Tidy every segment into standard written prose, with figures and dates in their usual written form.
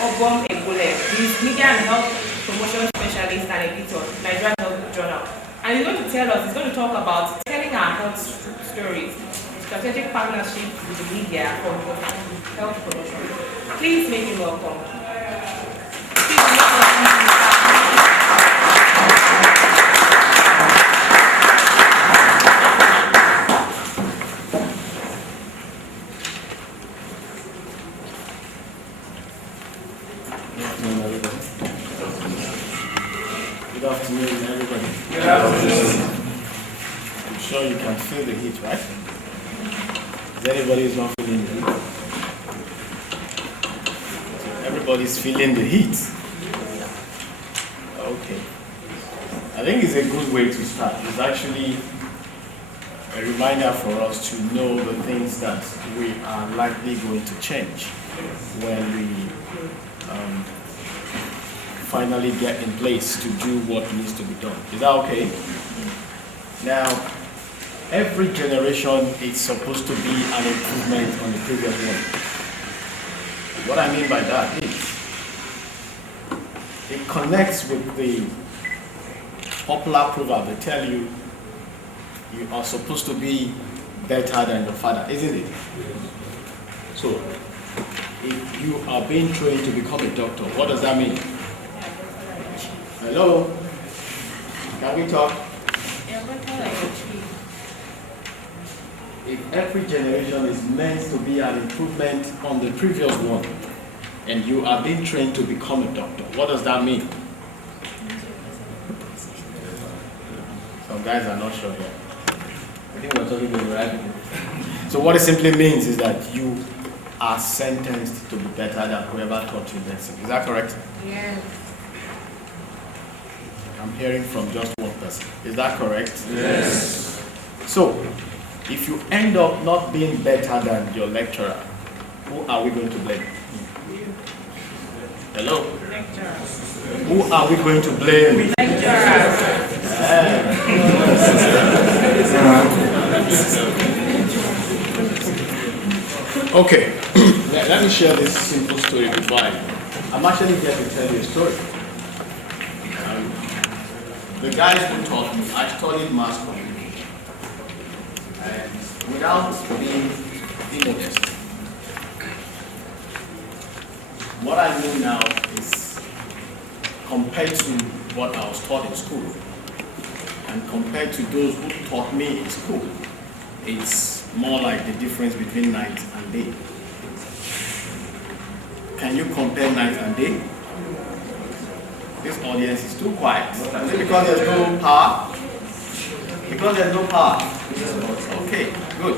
Obom-Egbulem. He's media and health promotion specialist and editor, Nigerian Health Journal. And he's going to talk about telling our health stories, strategic partnership with the media for health promotion. Please make him welcome. Good afternoon, everybody. Good afternoon. I'm sure you can feel the heat, right? Is anybody who's not feeling the heat? Everybody's feeling the heat. Okay. I think it's a good way to start. It's actually a reminder for us to know the things that we are likely going to change when we finally get in place to do what needs to be done. Is that okay? Now, every generation is supposed to be an improvement on the previous one. What I mean by that is, it connects with the popular proverb. They tell you, you are supposed to be better than your father, isn't it? So, if you are being trained to become a doctor, what does that mean? Hello? Can we talk? If every generation is meant to be an improvement on the previous one, and you are being trained to become a doctor, what does that mean? Some guys are not sure here. I think we're talking about the right people. So what it simply means is that you are sentenced to be better than whoever taught you medicine. Is that correct? Yes. I'm hearing from just one person. Is that correct? Yes. So, if you end up not being better than your lecturer, who are we going to blame? Hello? Lecturers. Who are we going to blame? Lecturers. Okay. Let me share this simple story with you. I'm actually here to tell you a story. The guys who taught me, I studied mass communication. And without being immodest, what I know now is, compared to what I was taught in school, and compared to those who taught me in school, it's more like the difference between night and day. Can you compare night and day? This audience is too quiet. Is it because there's no power? Because there's no power. Okay, good.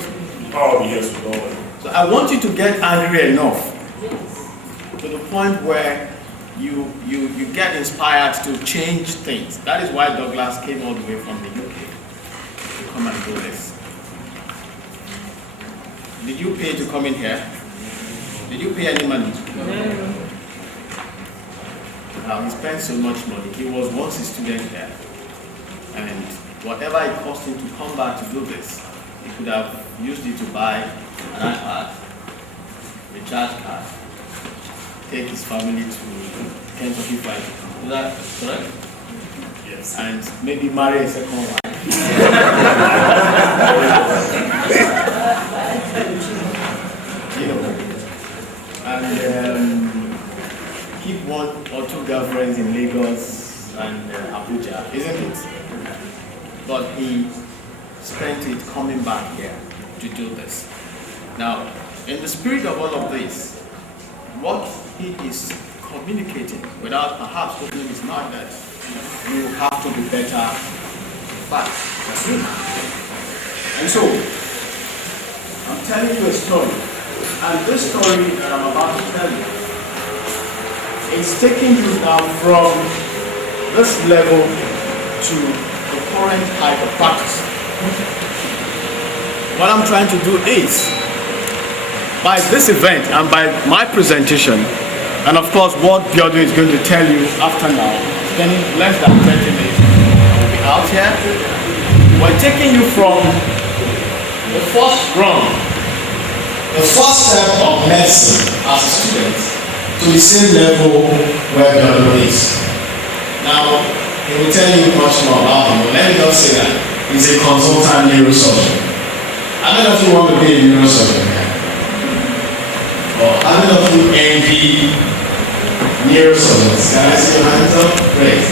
Oh, yes, Lord. So I want you to get angry enough to the point where you get inspired to change things. That is why Douglas came all the way from the UK to come and do this. Did you pay to come in here? Did you pay any money? No. He spent so much money. He was once a student there, and whatever it cost him to come back to do this, he could have used it to buy an iPad, recharge card, take his family to Kentucky Fried Chicken. Is that correct? Yes. And maybe marry a second wife. You know, and keep one or two girlfriends in Lagos and Abuja, isn't it? But he spent it coming back here to do this. Now, in the spirit of all of this, what he is communicating, without perhaps opening his mouth, that you have to be better fast. That's it. And so, I'm telling you a story. And this story that I'm about to tell you, it's taking you now from this level to the current type of practice. What I'm trying to do is, by this event and by my presentation, and of course what Biodun is going to tell you after now, spending less than 30 minutes, we'll be out here. We're taking you from the first rung, the first step of medicine as a student, to the same level where Biodun is. Now, he will tell you much more about him, but let me just say that he's a consultant neurosurgeon. How many of you want to be a neurosurgeon? Or how many of you envy neurosurgeons? Can I see your hands up? Great.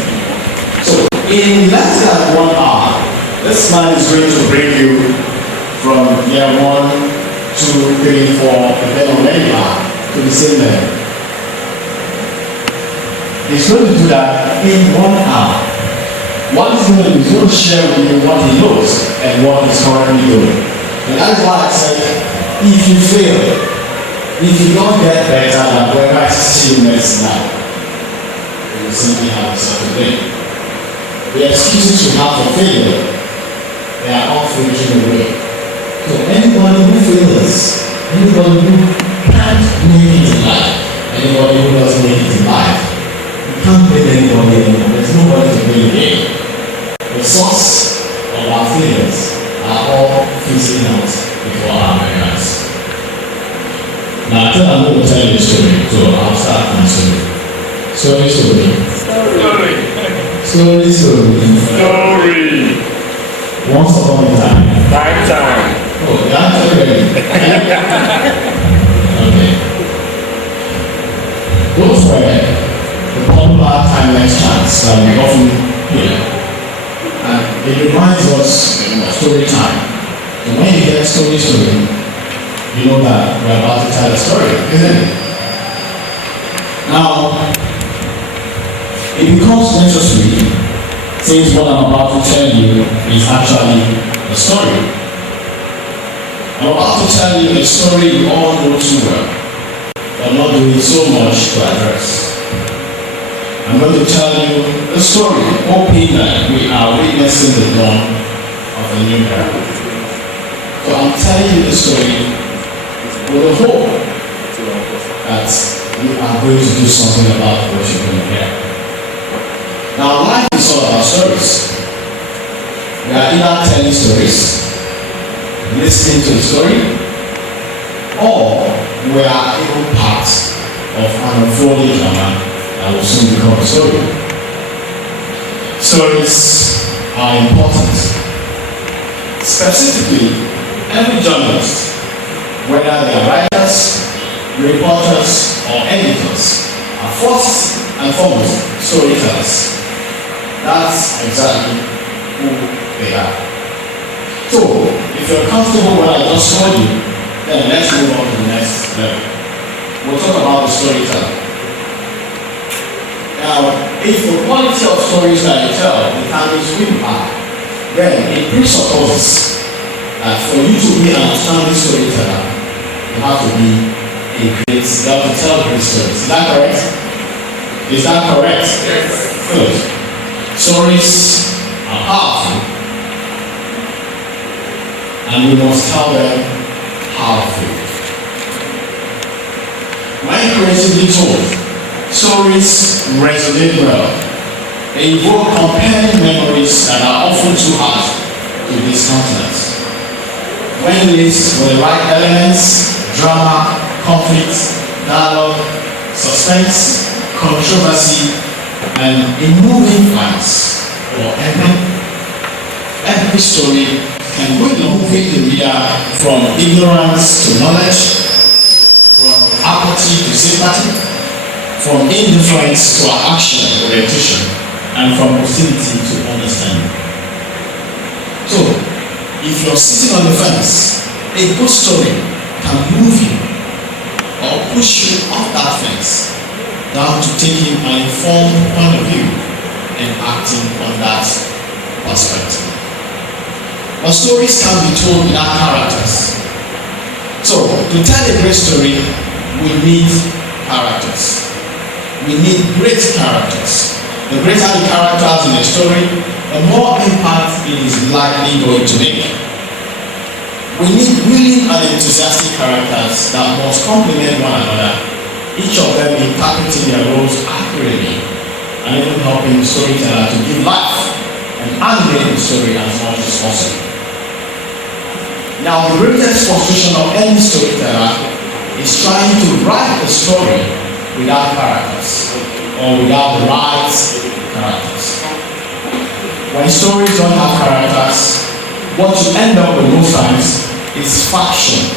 So, in less than 1 hour, this man is going to bring you from year 1, 2, 3, 4, depending on where you are, to the same level. He's going to do that in 1 hour. What he's going to do is going to share with you what he knows and what he's currently doing. And that's why I said, if you fail, if you don't get better than where I see you next now, you will simply have yourself to blame. The excuses you have for failure, they are all fading away. So anybody who fails, anybody who can't make it in life, anybody who doesn't make it in life, can't blame anybody anymore. There's nobody to blame again. The source of our failures are all fizzling out before our very eyes. Now, I think I'm going to tell you a story, so I'll start my story. Story. Once upon a time. Oh, you're actually ready. Okay. Those were the popular timeless chants that we often hear. And it reminds us of story time. So when you hear story, you know that we're about to tell a story, isn't it? Now, it becomes necessary since what I'm about to tell you is actually a story. I'm about to tell you a story you all know too well, but not doing so much to address. I'm going to tell you a story, hoping that we are witnessing the dawn of a new era. So I'm telling you the story with the hope that we are going to do something about what you're going to hear. Now, life is all about stories. We are either telling stories, listening to the story, or we are even part of an unfolding drama that will soon become a story. Stories are important. Specifically, every journalist, whether they are writers, reporters, or editors, are first and foremost storytellers. That's exactly who they are. So, if you're comfortable with what I just told you, then let's move on to the next level. We'll talk about the storyteller. Now, if the quality of stories that you tell determines who you are, then it presupposes that for you to be an outstanding storyteller, you have to tell great stories. Is that correct? Is that correct? Yes. Good. Stories are powerful, and we must tell them powerfully. When creatively told, stories resonate well. They evoke compelling memories that are often too hard to discountenance. When laced with the right elements, drama, conflict, dialogue, suspense, controversy, and a moving climax or ending, every story can go along with the reader from ignorance to knowledge, from apathy to sympathy, from indifference to action orientation, and from hostility to understanding. So, if you're sitting on the fence, a good story can move you or push you off that fence down to taking an informed point of view and acting on that perspective. But stories can be told without characters. So, to tell a great story, we need characters. We need great characters. The greater the characters in a story, the more impact it is likely going to make. We need willing and enthusiastic characters that must complement one another, each of them interpreting their roles accurately and even helping the storyteller to give life and animate the story as much as possible. Now, the greatest frustration of any storyteller is trying to write a story without characters, or without the right characters. When stories don't have characters, what you end up with most times is faction.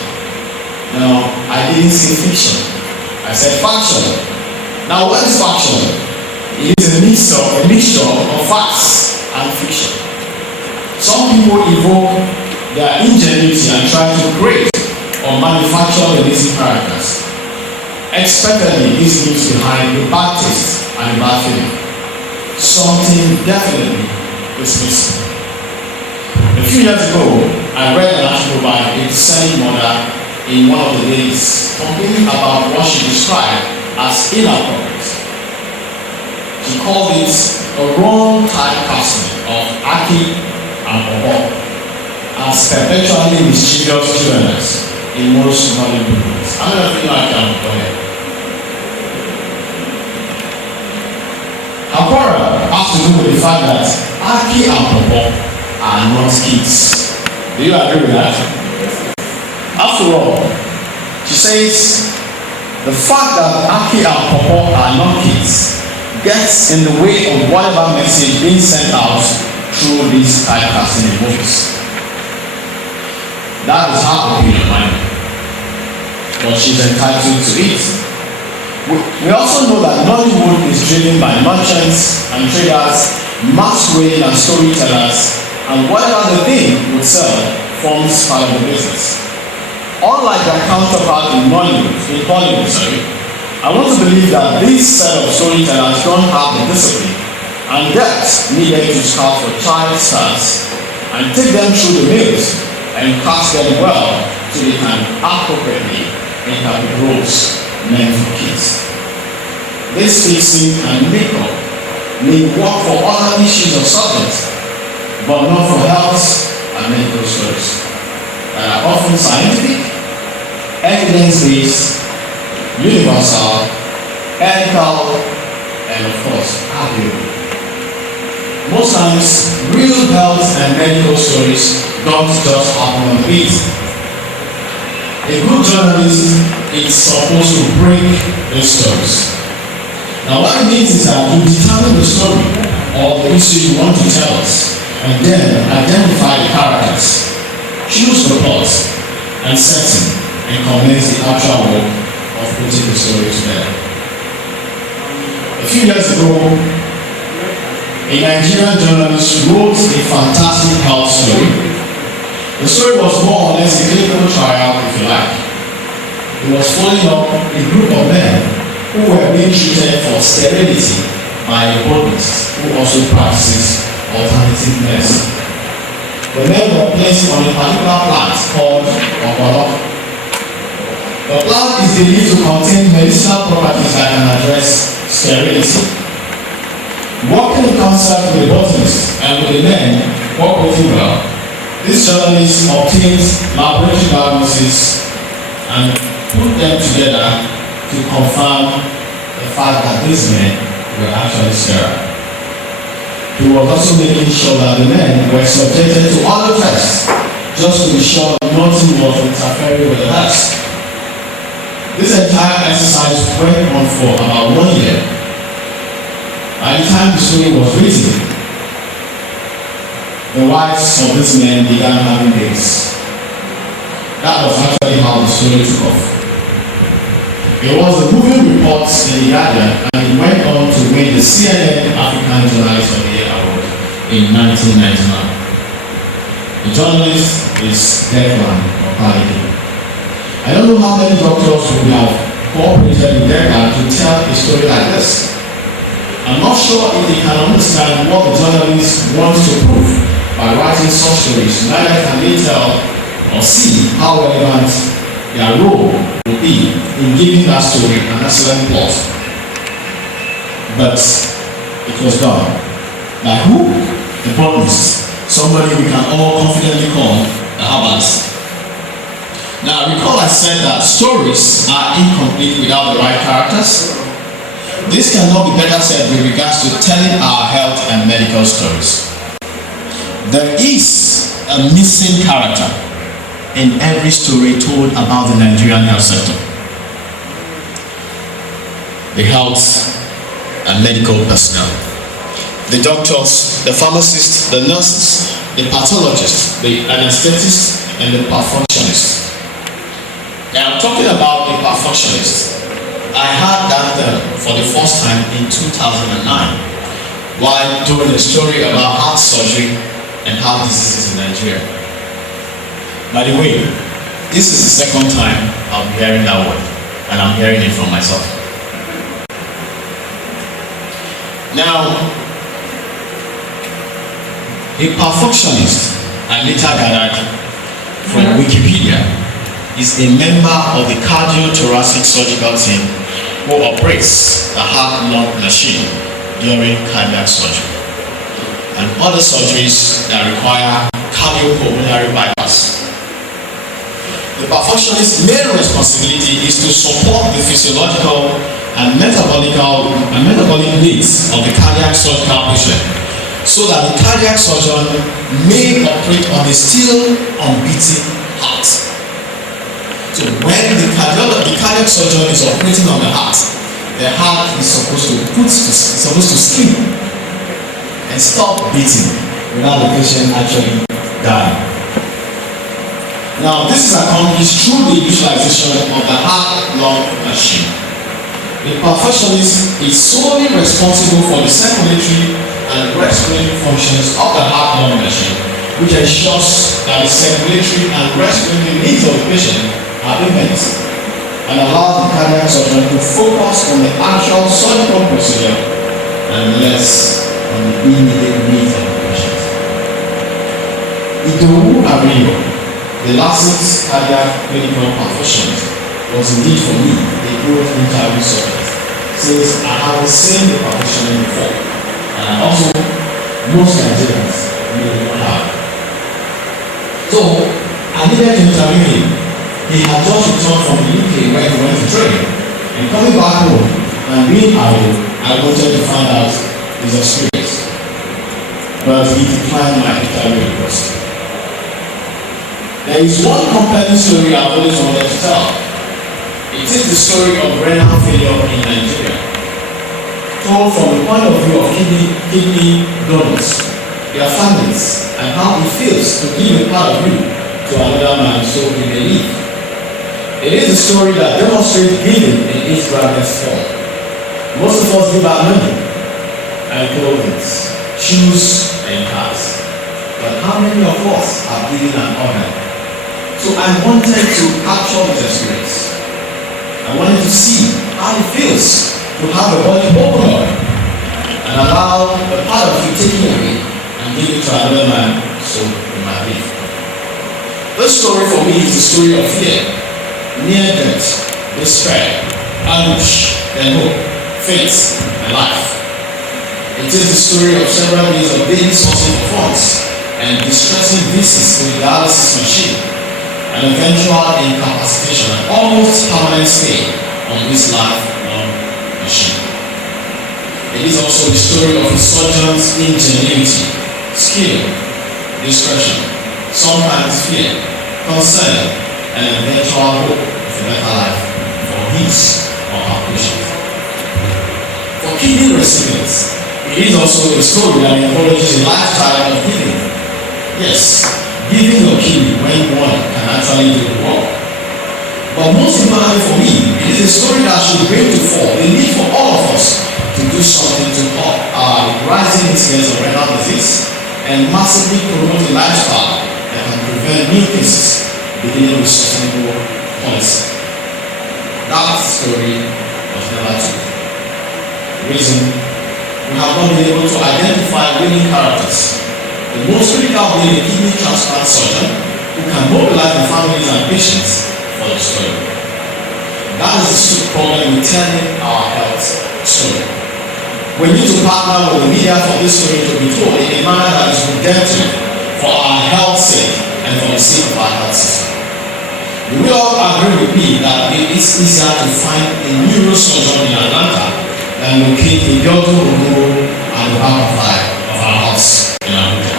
Now, I didn't say fiction, I said faction. Now, what is faction? It is a mixture of facts and fiction. Some people evoke their ingenuity and try to create or manufacture amazing characters. Expectedly, this leaves behind a bad taste and a bad feeling. Something definitely is missing. A few years ago, I read an article by a discerning mother in one of the days complaining about what she described as inappropriate. She called it a wrong typecasting of AGHEIF and Obom as perpetually mischievous juveniles in most modern movies. How many of you know AGHEIF and Obom? Her quarrel has to do with the fact that AGHEIF and Obom are not kids. Do you agree with that? After all, she says the fact that AGHEIF and Obom are not kids gets in the way of whatever message being sent out through these typecasting in movies. That is her opinion, mind, but she's entitled to it. We also know that Nollywood is driven by merchants and traders, masquerading as storytellers, and whatever the thing would sell forms part of the business. Unlike their counterpart in Bollywood, I want to believe that this set of storytellers don't have the discipline and depth needed to scout for child stars and take them through the mills and cast them well so they can appropriately interpret roles meant for kids. This fixing and makeup may work for other issues or subjects, but not for health and medical stories that are often scientific, evidence-based, universal, ethical, and of course, arguable. Most times, real health and medical stories don't just happen on the beat. A good journalist is supposed to break these stories. Now, what it means is that you determine the story or the issue you want to tell us, and then identify the characters, choose the plot and setting, and commence the actual work of putting the story together. A few years ago, a Nigerian journalist wrote a fantastic health story. The story was more or less a clinical trial, if you like. It was following up a group of men who were being treated for sterility by a botanist who also practices alternative medicine. The men were placed on a particular plant called Ogungbo. The plant is believed to contain medicinal properties that can address sterility. Working in concert with the botanist and with the men cooperating well, this journalist obtained laboratory diagnosis and put them together to confirm the fact that these men were actually sterile. He was also making sure that the men were subjected to other tests just to be sure nothing was interfering with the test. This entire exercise went on for about 1 year. By the time the story was written, the wives of these men began having babies. That was actually how the story took off. It was a moving report in the Guardian, and it went on to win the CNN African Journalist of the Year award in 1999. The journalist is Declan Okadike. I don't know how many doctors would have cooperated with Declan to tell a story like this. I'm not sure if they can understand what the journalist wants to prove by writing such stories. Neither can they tell or see how relevant their role will be in giving that story an excellent plot. But it was done. By who? The botanist. Somebody we can all confidently call the herbalist. Now, recall I said that stories are incomplete without the right characters. This cannot be better said with regards to telling our health and medical stories. There is a missing character in every story told about the Nigerian health sector. the health and medical personnel. The doctors, the pharmacists, the nurses, the pathologists, the anesthetists, and the perfunctionists. Now, talking about the perfunctionist, I heard that term for the first time in 2009 while doing a story about heart surgery and heart diseases in Nigeria. By the way, this is the second time I'm hearing that word, and I'm hearing it from myself. Now, a perfunctionist, I later gathered from Wikipedia, is a member of the cardiothoracic surgical team who operates the heart-lung machine during cardiac surgery and other surgeries that require cardiopulmonary bypass. The perfunctionist's main responsibility is to support the physiological and metabolic needs of the cardiac surgical patient so that the cardiac surgeon may operate on a still unbeaten heart. So when the cardiac surgeon is operating on the heart is supposed to sleep and stop beating without the patient actually dying. Now, this is accomplished through the utilization of the heart-lung machine. The perfunctionist is solely responsible for the circulatory and respiratory functions of the heart-lung machine, which ensures that the circulatory and respiratory needs of the patient are being met and allows the cardiac surgeon to focus on the actual surgical procedure and less on the immediate needs of the patient. Obom-Egbulem, the licensed cardiac clinical perfunctionist, was indeed for me a good interview subject, since I haven't seen the perfunctionist before, and also most Nigerians may not have. So I needed to interview him. He had just returned from the UK where he went to training, and coming back home and being idle, I wanted to find out his experience, but he declined my interview request. There is one compelling story I've always wanted to tell. It is the story of renal failure in Nigeria, told from the point of view of kidney donors, their families, and how it feels to give a part of you to another man so he may live. It is a story that demonstrates giving in its grandest form. Most of us give our money and clothing, shoes and cars, but how many of us have given an organ? So I wanted to capture this experience. I wanted to see how it feels to have a body open up and allow a part of you taken away and give it to another man so he might live. This story for me is the story of fear, near death, despair, anguish, and hope, faith, and life. It is the story of several days of daily sourcing of funds and distressing visits to the dialysis machine, an eventual incapacitation and almost permanent stay on this lifelong machine. It is also the story of a surgeon's ingenuity, skill, discretion, sometimes fear, concern, and eventual hope of a better life for his or her patient. For kidney recipients, it is also a story that encourages a lifestyle of giving. Yes, giving your kidney when one can actually do the work. But most importantly for me, it is a story that should bring to fore the need for all of us to do something to help our rising incidence of renal disease and massively promote a lifestyle that can prevent new cases, beginning with sustainable policy. That story was never told. Reason, we have not been able to identify winning characters. The most critical being a kidney transplant surgeon who can mobilize the families and patients for the story. That is the problem with telling our health story. We need to partner with the media for this story to be told in a manner that is redemptive for our health sake and for the sake of our health system. You will all agree with me that it is easier to find a neurosurgeon in Atlanta than locate a Biodun Ogungbo at the back of our house in Abuja.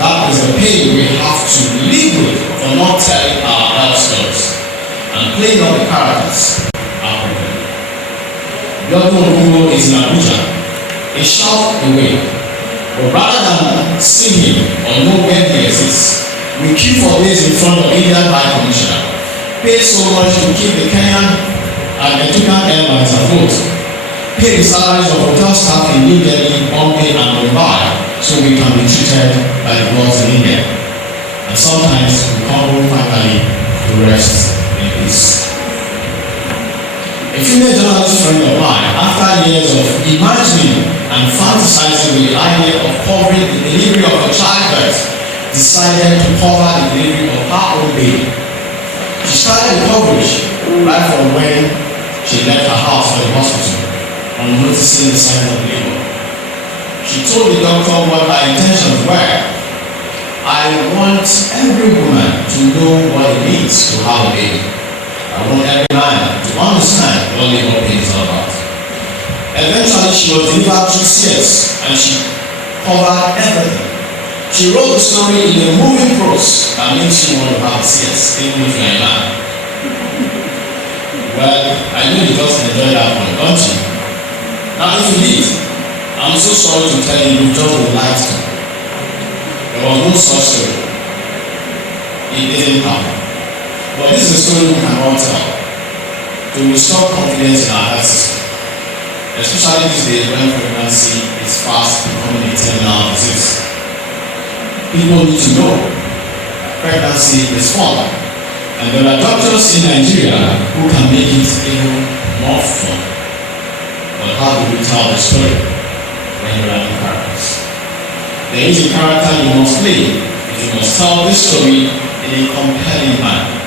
That is the pain we have to live with for not telling our health stories and playing on the characters are prepared. Biodun Ogungbo is in Abuja, a shot away. But rather than see him or know where he exists, we queue for days in front of Indian High Commissioner, pay so much to keep the Kenyan and Ethiopian airlines afloat, pay the salaries of hotel staff in New Delhi, Bombay, and Mumbai so we can be treated like the gods in India. And sometimes we come home finally to rest in peace. A female journalist friend of mine, after years of imagining and fantasizing with the idea of covering the delivery of a childbirth, decided to cover the delivery of her own baby. She started the coverage right from when she left her house for the hospital on noticing the signs of labor. She told the doctor what her intentions were. I want every woman to know what it means to have a baby. I want every man to understand what labor pain is all about. Eventually, she was delivered through CS and she covered everything. She wrote the story in a moving prose that makes you want to have CS, even if you're a man. Well, I know you just enjoyed that one, don't you? Now, if you did, I'm so sorry to tell you, you just would like to. There was no such story. It didn't happen. But this is a story we can all tell to restore confidence in our health system, especially these days when pregnancy is fast becoming a terminal disease. People need to know pregnancy is fun, and there are doctors in Nigeria who can make it even more fun. But how do we tell the story when you're writing characters? There is a character you must play if you must tell this story in a compelling manner.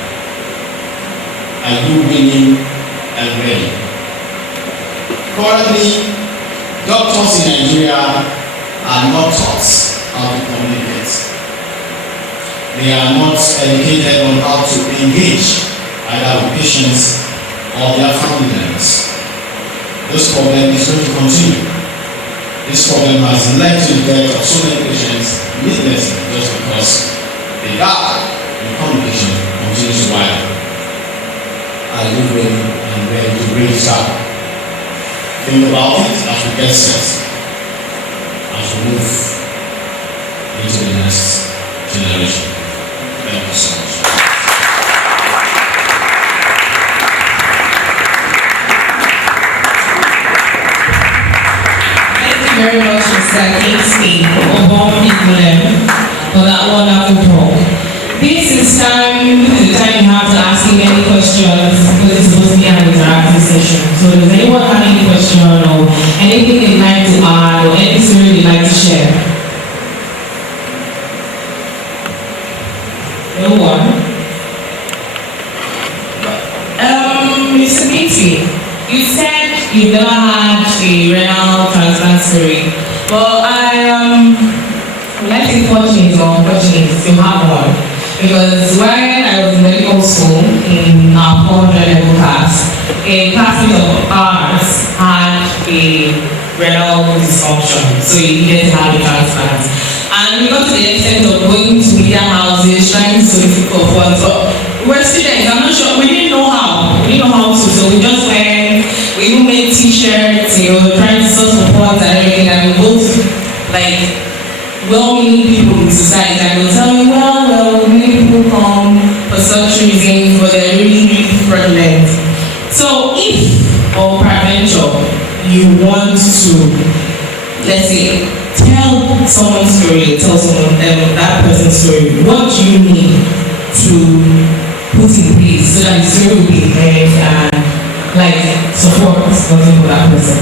Are you willing and ready? Currently, doctors in Nigeria are not taught how to communicate. They are not educated on how to engage either with patients or their family members. This problem is going to continue. This problem has led to the death of so many patients needlessly just because the gap in communication continues to widen. Are you ready and ready to bring it up? Think about it as we get set, as we move into the next generation. Thank you so much. Thank you very much, Mr. Kingsley, Obom-Egbulem, for that wonderful talk. This is the time you have to ask him any questions, because it's supposed to be an interactive session. So does anyone have any question or anything they'd like to add or any story they'd like to share? No one? Mr. Kingsley, you said you've never had a renal transplant story, but I would like to say fortunate or unfortunate to have one. Because when I was in medical school in our 400 level class, a classmate of ours had a renal dysfunction, so he needed to have a transplant. And we got to the extent of going to media houses, trying to solicit for funds. So we were students, I'm not sure, we didn't know how. So we just went, we even made t-shirts, trying to source for funds and everything, and we both like well-meaning people in society, and they'll tell me, well, many people come for such reasons, but they're really fraudulent. So if, or peradventure, you want to, let's say, tell someone's story, tell someone that person's story, what do you need to put in place so that the story will be heard and support something for that person?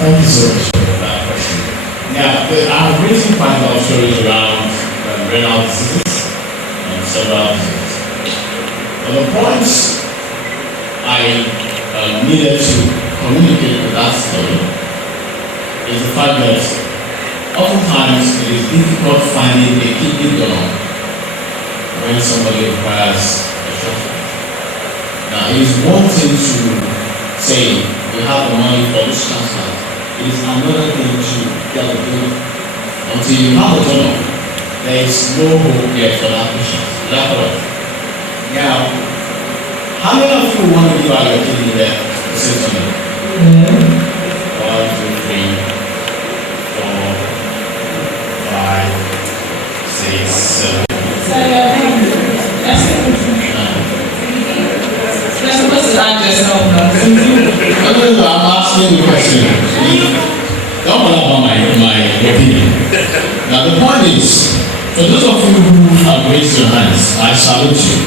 Thank you so much for that question. Yeah, I've written quite a lot of stories around renal diseases and several diseases. But the points I needed to communicate with that story is the fact that oftentimes it is difficult finding a kidney donor when somebody requires a transplant. Now, it is one thing to say we have the money for this transplant. It is another thing to get a donor. Until you have a donor, there is no hope yet for that patient. Is that correct? Now, how many of you want to give out your kidney there? Listen to me. 1, 2, 3, 4, 5, 6, 7. You're supposed to ask yourself now. No, I'm asking the question. Don't bother about my opinion. Now the point is, for those of you who have raised your hands, I salute you.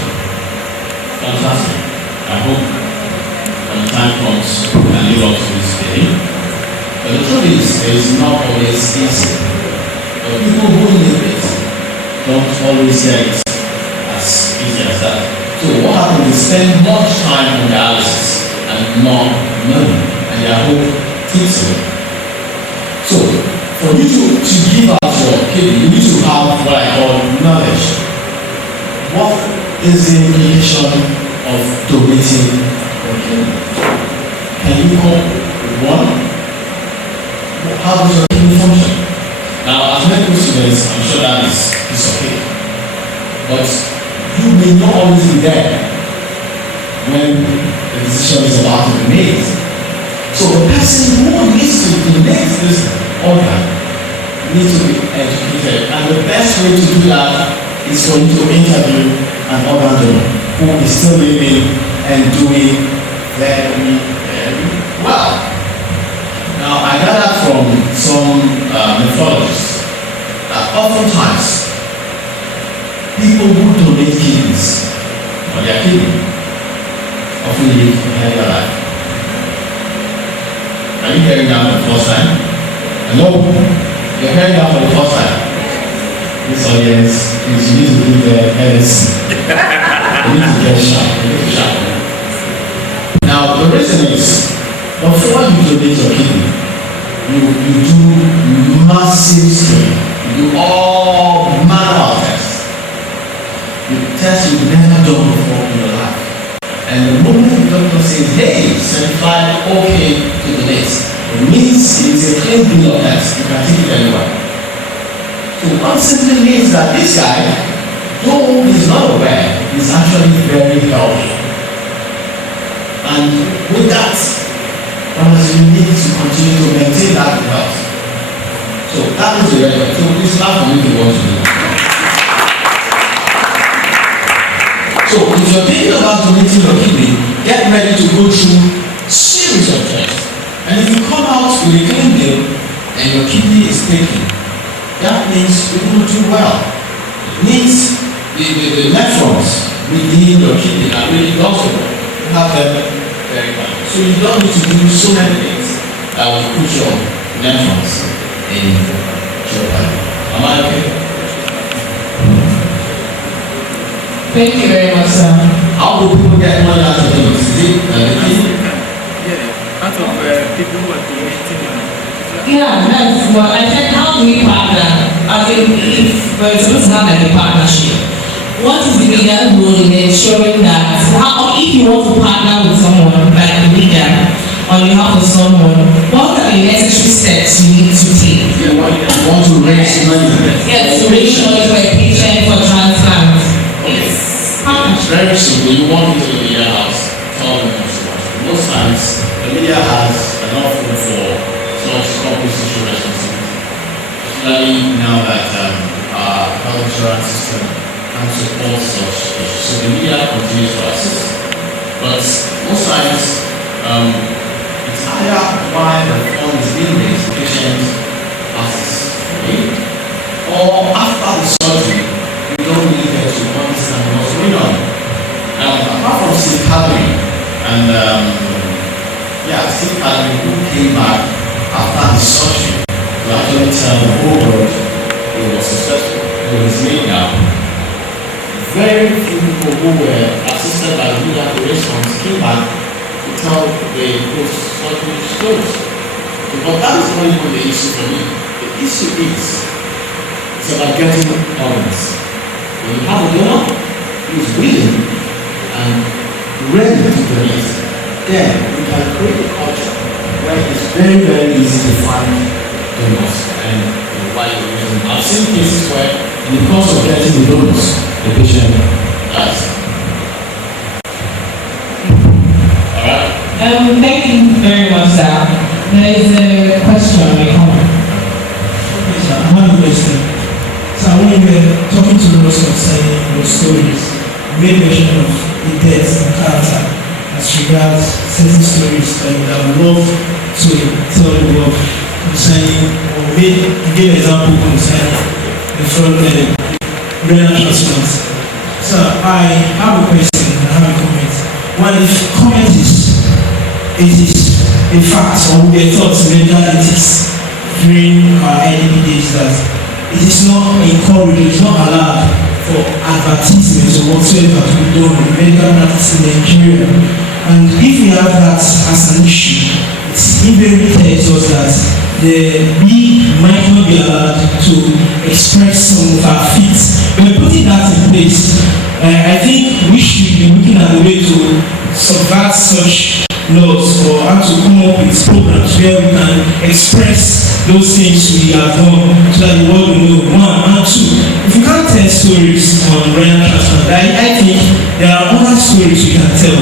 Fantastic. I hope when the time comes, we can live up to this day. But the truth is, it is not always easy. But people who live it don't always get it as easy as that. So what happens is spend much time on dialysis and more money, and their hope takes away. So for you to give out your kidney, you need to have what I call knowledge. What is the implication of donating your kidney? Can you call one? How does your kidney function? Now, as medical students, I'm sure that is okay. But you may not always be there when the decision is about to be made. So the person who needs to donate this organ needs to be educated, and the best way to do that is for you to interview an organ donor who is still living and doing very, very well. Now, I got that from some nephrologists that oftentimes people who donate kidneys or their kidney often live a healthier life. Are you hearing that for the first time? Hello? You're hearing that for the first time? This audience is you need to do the heads. You need to get sharp. You need to sharp. Now, the reason is, before you donate your kidney, you do massive screening. You do all manner of tests. You test you've never done before in your life. And the moment the doctor says, hey, certified okay to donate, it means it's a clean bill of health. You can take it anywhere. So what simply means that this guy, though he's not aware, is actually very healthy. And with that, you need to continue to maintain that health. So that is the relevant. So please laugh for me to want to do. So if you're thinking about donating your kidney, get ready to go through series of tests. And if you come out with a clean bill and your kidney is taken, that means you're going to do well. It means the nephrons within your kidney are really logical. You have them very well. So you don't need to do so many things that will put your nephrons in jeopardy. Am I okay? Thank you very much, sir. How do people get money out of things? Is it Out of people who are donating money. Yeah, that's what I said. How do we partner? As in, if we're supposed to have like a partnership, what is the leader's role in ensuring that, if you want to partner with someone, like the leader, on behalf of someone, what are the necessary steps you need to take? You want to raise money? Yes, to raise money for a patient for transplant. It's very simple. You walk into the media house, tell them what you want. Most times, the media has enough room for such corporate social responsibility. Especially now that our health insurance system can support such issues. So the media continues to assist. But most times, it's either why the fund is being raised, the patient passes away, or after the surgery, you don't really get to understand what's going on. Now, apart from Steve Cadbury, and Steve Cadbury, who came back after the surgery to actually tell the whole world he was successful, he was made now. Very few people who were assisted by the media to response came back to tell the post-surgery stories. But that is not even the issue for me. The issue is, it's about getting organs. When you have a donor who is willing and ready to donate, then we can create a culture where it's very, very easy to find donors and why you're using. I've seen cases where in the course of getting the donors, the patient dies. Alright? Thank you very much, sir. There is a question or a comment. Okay, sir, I have a question. So when you were talking to us concerning your stories, you made mention of the depth and character as regards certain stories that you would have loved to tell the world concerning, or give an example concerning the front renal transplant. So I have a question and I have a comment. One, if comment is, it is a fact, or we were taught medical ethics during our early days that it is not encouraged, it is not allowed for advertisements or whatsoever to be done in medical practice in Nigeria. And if we have that as an issue, it invariably tells us that we might not be allowed to express some of our feelings. By putting that in place, I think we should be looking at the way to subvert such laws, or how to come up with programs where we can express those things we have done so that the world will know. One, and two, if you can't tell stories on renal transplant, I think there are other stories we can tell.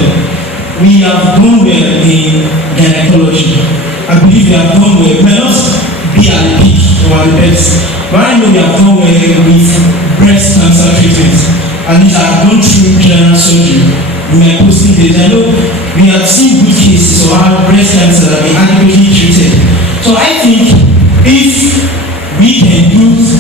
We have done well in gynecology. I believe we have done well. We may not be at the peak or at the best, but I know we have done well with breast cancer treatment. At least I have gone through general surgery in my posting days. I know we have seen good cases of how breast cancer that have been adequately treated. So I think if we can use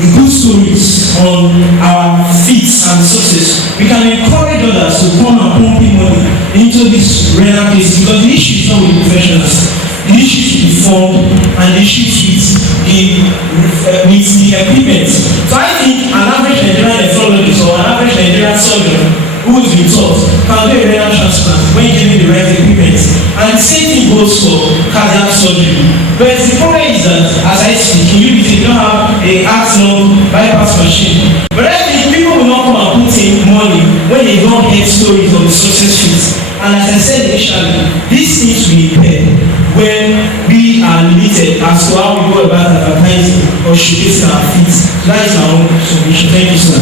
the good stories on our feats and success, we can encourage others to come and pump in money into this renal case, because the issue is not with professionals. The issue is with form, and the issue is with the equipment. So I think an average Nigerian nephrologist or an average Nigerian surgeon who is been taught can do a renal transplant when given the right equipment. And the same thing goes for cardiac surgery. But the problem is that, as I speak, in UBT, you don't have a heart-lung bypass machine. But I think people will not come and put in money when they don't get stories of the success fees. And as I said initially, this needs to be paid when we are limited as to how we go about advertising or showcasing our fees. That is our own solution. Thank you, sir.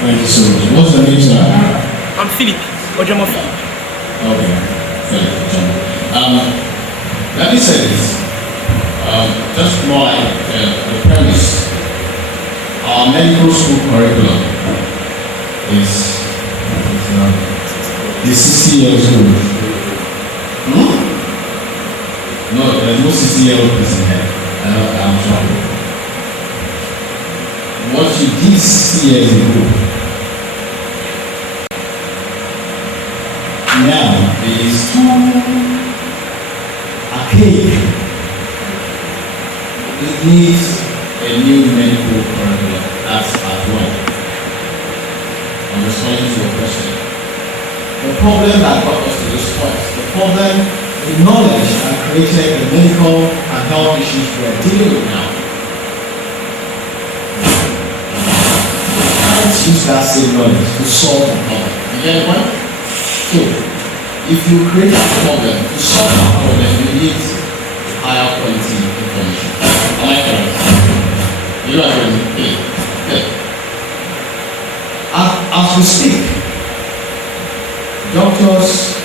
Thank you so much. What's the name, sir? I'm Philip Ojomofi. Okay. Thank you. Let me say this. Just more like the premise. Our medical school curriculum is 60 years old. No, there's no 60-year-old person here. I'm sorry. What you did 60 years ago, now it is too archaic. It needs a new medical curriculum. That's at one. I'm responding to your question. The problem that got us to this point, the problem, the knowledge that created the medical and health issues we're dealing with now. Let's use that same knowledge to solve the problem. You get the point? So, if you create a problem, to solve the problem, you need higher quality information. Am I correct? You are ready? Okay. As we speak, doctors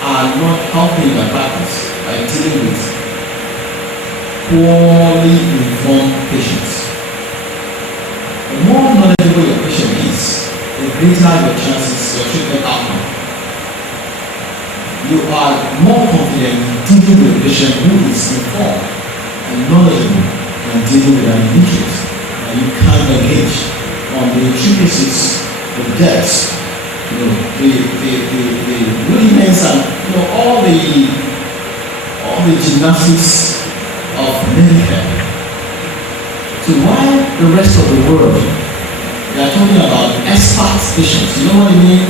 are not helping their practice by dealing with poorly informed patients. The more knowledgeable your patient is, the greater your chances, your treatment outcome. You are more confident dealing with a patient who is informed and knowledgeable than dealing with an illiterate. And you can engage on the intricacies, the depths, the rudiments, and all the gymnastics of Medicare. So while the rest of the world, they are talking about expert patients. You know what I mean?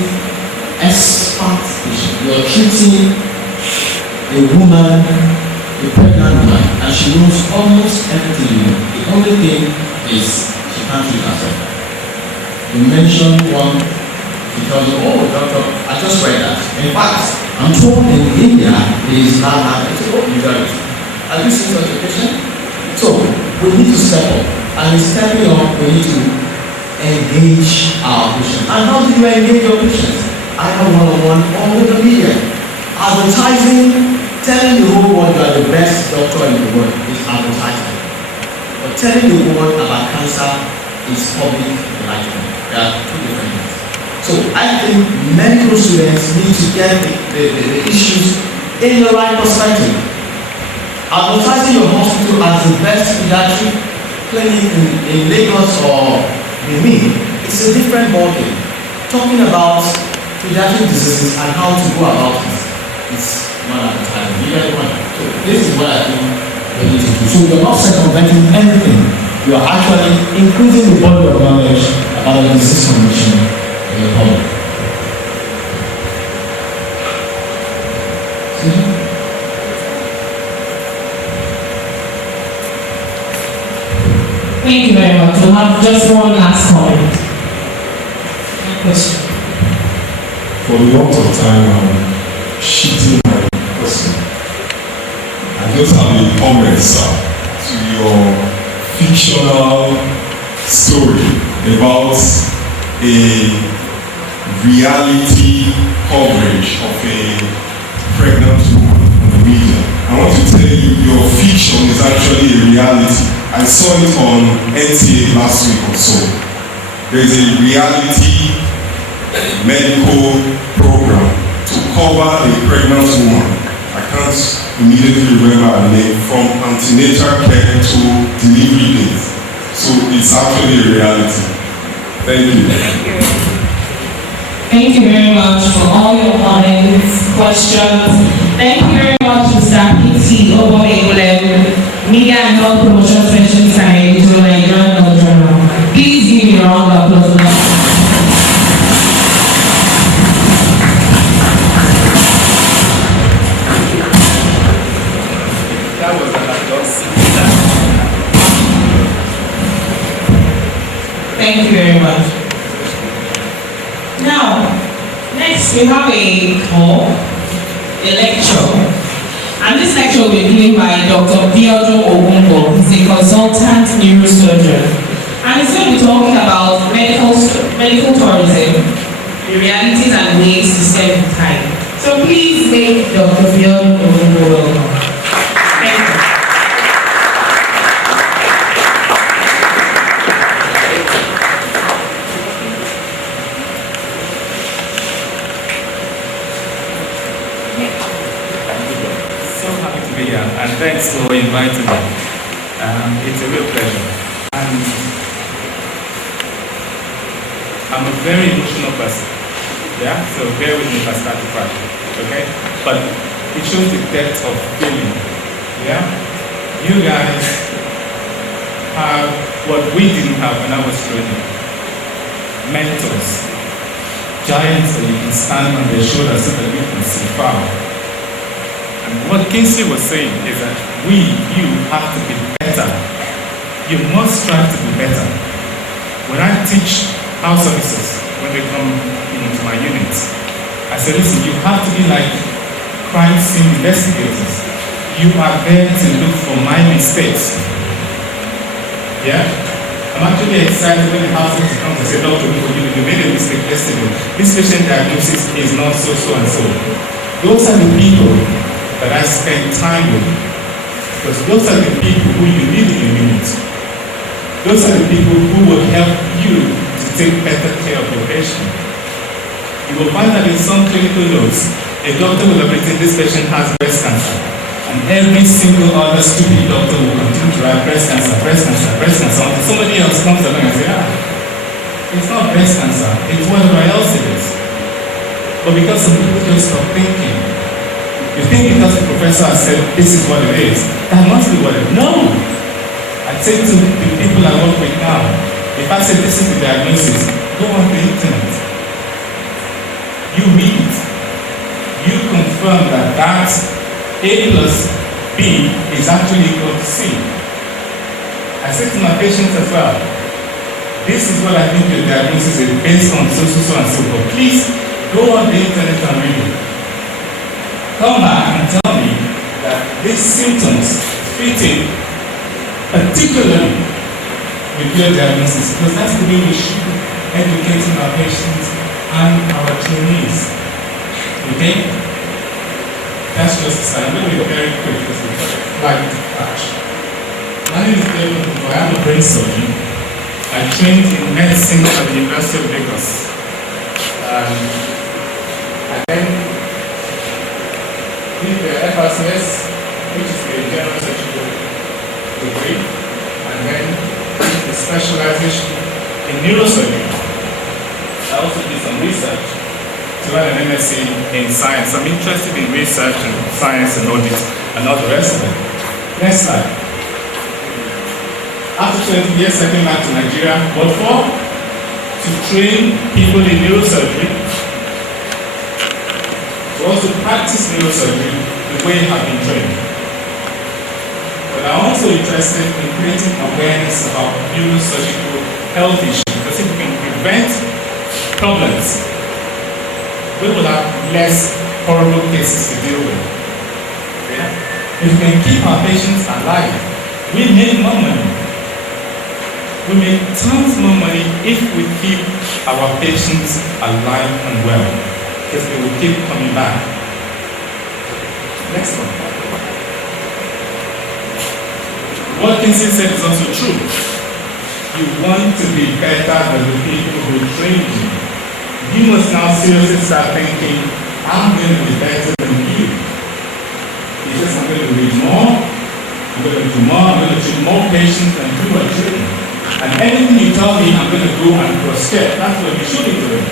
Expert patient. You are treating a woman, a pregnant woman, and she knows almost everything you know. The only thing is she can't treat herself. You mentioned one, she tells you, oh doctor, I just read that. In fact, I'm told in India it is not majority. Have you seen such a patient? So we need to step up, and in stepping up, we need to engage our patients. And how do you engage your patients? Either one-on-one or with the media. Advertising, telling the whole world you are the best doctor in the world is advertising. But telling the world about cancer is public enlightenment. There are two different things. So I think medical students need to get the issues in the right perspective. Advertising your hospital as the best pediatric clinic in Lagos or Benin, it's a different ballgame. Talking about pediatric diseases and how to go about it is not advertising. You get the point? So this is what I think we need to do. So you're not circumventing anything. You are actually increasing the body of knowledge about the disease condition in the public. Thank you very much. We'll have just one last comment. Question. For the amount of time I'm shifting my question, I just have a comment, sir, to your fictional story about a reality coverage of a pregnant woman on the media. I want to tell you, your fiction is actually a reality. I saw it on NTA last week or so. There's a reality medical program to cover a pregnant woman. I can't immediately remember her name, from antenatal care to delivery date. So it's actually a reality. Thank you. Thank you very much for all your comments, questions. Thank you very much, Mr. Kingsley, Obom-Egbulem, Media and Health Promotion Specialist and Editor, Nigerian. Please give me a round of applause. Thank you very much. Now, next we have a talk, a lecture. And this lecture will be given by Dr. Biodun Ogungbo. He's a consultant neurosurgeon. And he's going to be talking about medical tourism, the realities and ways to spend time. So please make Dr. Biodun Ogungbo welcome. Thank you. And thanks for inviting me. It's a real pleasure. And I'm a very emotional person. Yeah? So bear with me if I start to cry. Okay? But it shows the depth of feeling. Yeah? You guys have what we didn't have when I was training. Mentors. Giants that you can stand on their shoulders so that you can see far. What Kingsley was saying is that you have to be better. You must strive to be better. When I teach house officers, when they come into my unit, I say, listen, you have to be like crime scene investigators. You are there to look for my mistakes. Yeah? I'm actually excited when the house officer comes and says, Doctor, you made a mistake yesterday. This patient diagnosis is not so and so. Those are the people that I spend time with, because those are the people who you need in your unit. Those are the people who will help you to take better care of your patient. You will find that in some clinical notes, a doctor will have written this patient has breast cancer, and every single other stupid doctor will continue to write breast cancer, until somebody else comes along and says, it's not breast cancer, it's whatever else it is. But because some people just stop thinking, you think because the professor has said this is what it is, that must be what it is. No! I say to the people I work with now, if I say this is the diagnosis, go on the internet. You read it. You confirm that that A plus B is actually equal to C. I say to my patients as well, this is what I think your diagnosis is based on so and so, but please go on the internet and read it. Come back and tell me that these symptoms fit in particularly with your diagnosis, because that's the way we should be educating our patients and our trainees. Okay? That's just a sign. I'm going to be very quick because we've got a flight to catch. My name is David. I'm a brain surgeon. I trained in medicine at the University of Lagos. I then did the FRCS, which is the general surgical degree, and then did the specialization in neurosurgery. I also did some research to earn an MSc in science. I'm interested in research and science and audit and all the rest of it. Next slide. After 20 years, I came back to Nigeria. What for? To train people in neurosurgery, to also practice neurosurgery the way I've been trained. But I'm also interested in creating awareness about neurosurgical health issues, because if we can prevent problems, we will have less horrible cases to deal with. Yeah? If we can keep our patients alive, we make more money. We make tons more money if we keep our patients alive and well, because they will keep coming back. Next one. What Kingsley said is also true. You want to be better than the people who trained you. You must now seriously start thinking, I'm going to be better than you. Because I'm going to read more, I'm going to do more, I'm going to treat more patients than you are treating. And anything you tell me, I'm going to go and cross-check. That's what you should be doing.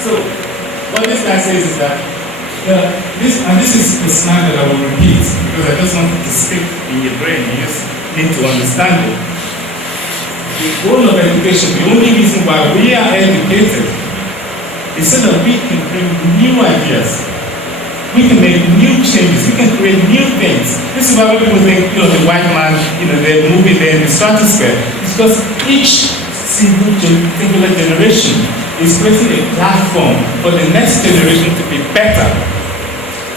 So, what this guy says is that, this is the slide that I will repeat, because I just want it to stick in your brain. You just need to understand it. The goal of education, the only reason why we are educated, is so that we can bring new ideas. We can make new changes. We can create new things. This is why people think, the white man, they're moving there in the stratosphere. It's because each singular generation is creating a platform for the next generation to be better.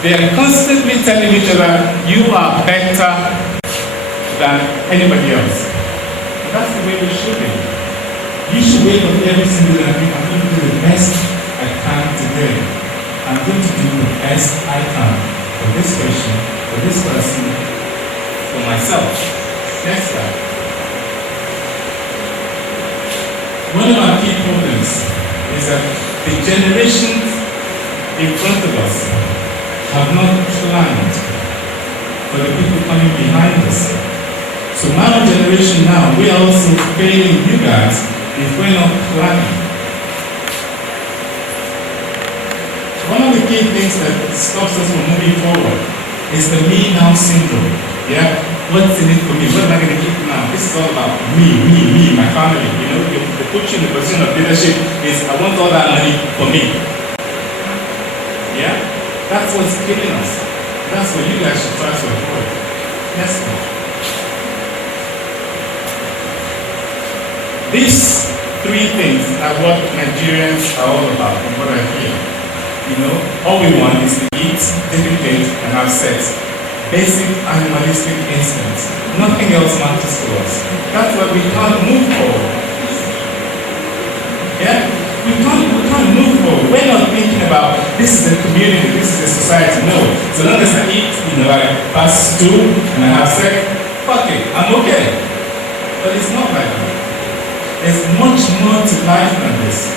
They are constantly telling each other, you are better than anybody else. And that's the way we should be. You should wake up every single day and think, I'm going to do the best I can today. I'm going to do the best I can for this patient, for this person, for myself. Next slide. One of our key problems is that the generations in front of us have not planned for the people coming behind us. So my generation now, we are also failing you guys if we're not planning. One of the key things that stops us from moving forward is the me now syndrome. Yeah? What's in it for me? What am I going to keep now? This is all about me, my family. They put you in the position of leadership is I want all that money for me. Yeah? That's what's killing us. That's what you guys should try to avoid. Next one. These three things are what Nigerians are all about, from what I hear. All we want is to eat, defecate, and have sex. Basic animalistic instincts. Nothing else matters to us. That's why we can't move forward. Yeah? We can't move forward. We're not thinking about this is the community, this is the society. No. So long as I eat, I pass through and I have sex, fuck it, I'm okay. But it's not like that. There's much more to life than this.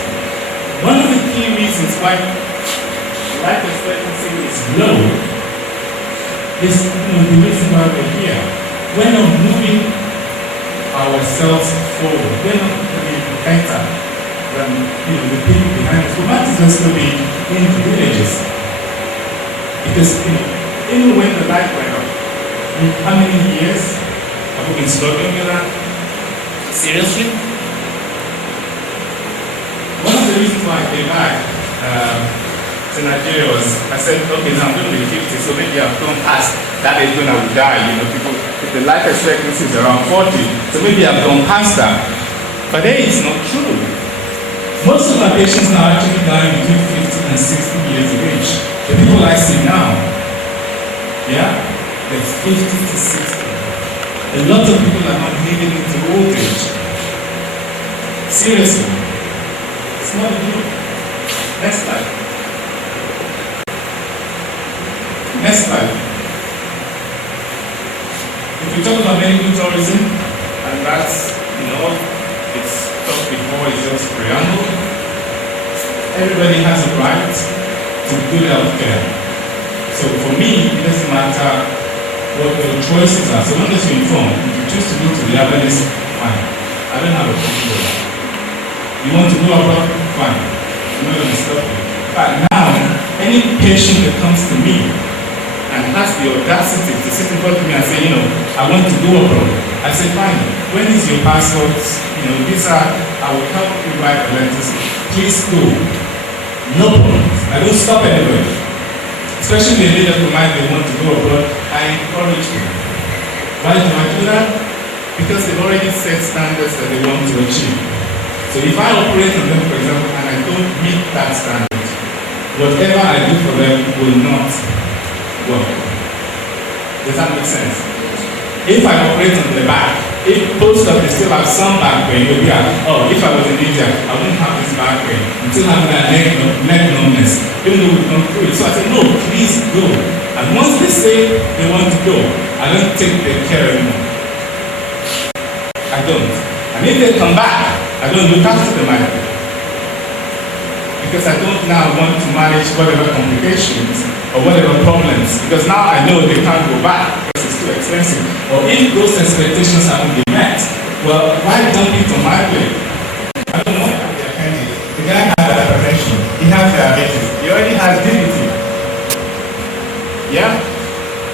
One of the key reasons why life expectancy is low is the reason why we're here. We're not moving ourselves forward. We're not becoming better than the people behind us. We might as well still be in the villages. Because even when the light went up, how many years have we been struggling with that? Seriously? One of the reasons why I came back to Nigeria was, I said, okay, now I'm going to be 50, so maybe I've gone past that age when I would die. People, if the life expectancy is around 40, so maybe I've gone past that. But then it's not true. Most of our patients now actually dying between 50 and 60 years of age. The people I see now, yeah, they're 50 to 60. A lot of people are not living into old age. Seriously. It's not a joke. Next slide. Next slide. If we talk about medical tourism, and that's, it's talked before, it's just preamble. Everybody has a right to good health care. So for me, it doesn't matter what your choices are. So long as you're informed, if you choose to go to the herbalist, fine. I don't have a problem with that. You want to go abroad, fine. I'm not going to stop you. But now, any patient that comes to me and has the audacity to sit in front of me and say, I want to go abroad, I say, fine. When is your passport? Visa, I will help you write the letters. Please go. No problem. I don't stop anywhere. Especially the leader of mine, they want to go abroad, I encourage them. Why do I do that? Because they've already set standards that they want to achieve. So if I operate on them, for example, and I don't meet that standard, whatever I do for them will not work. Does that make sense? If I operate on the back, if post of they still have some back pain, you'll be like, if I was in India, I wouldn't have this back pain. I'm still having that neck numbness, even though we've gone through it. So I said, no, please go. And once they say they want to go, I don't take their care anymore. I don't. And if they come back, I don't look after them either. Because I don't now want to manage whatever complications or whatever problems. Because now I know they can't go back because it's too expensive. Or if those expectations haven't been met, well, why dump it on my plate? I don't know. The guy has hypertension. He has diabetes. He already has diabetes. Yeah?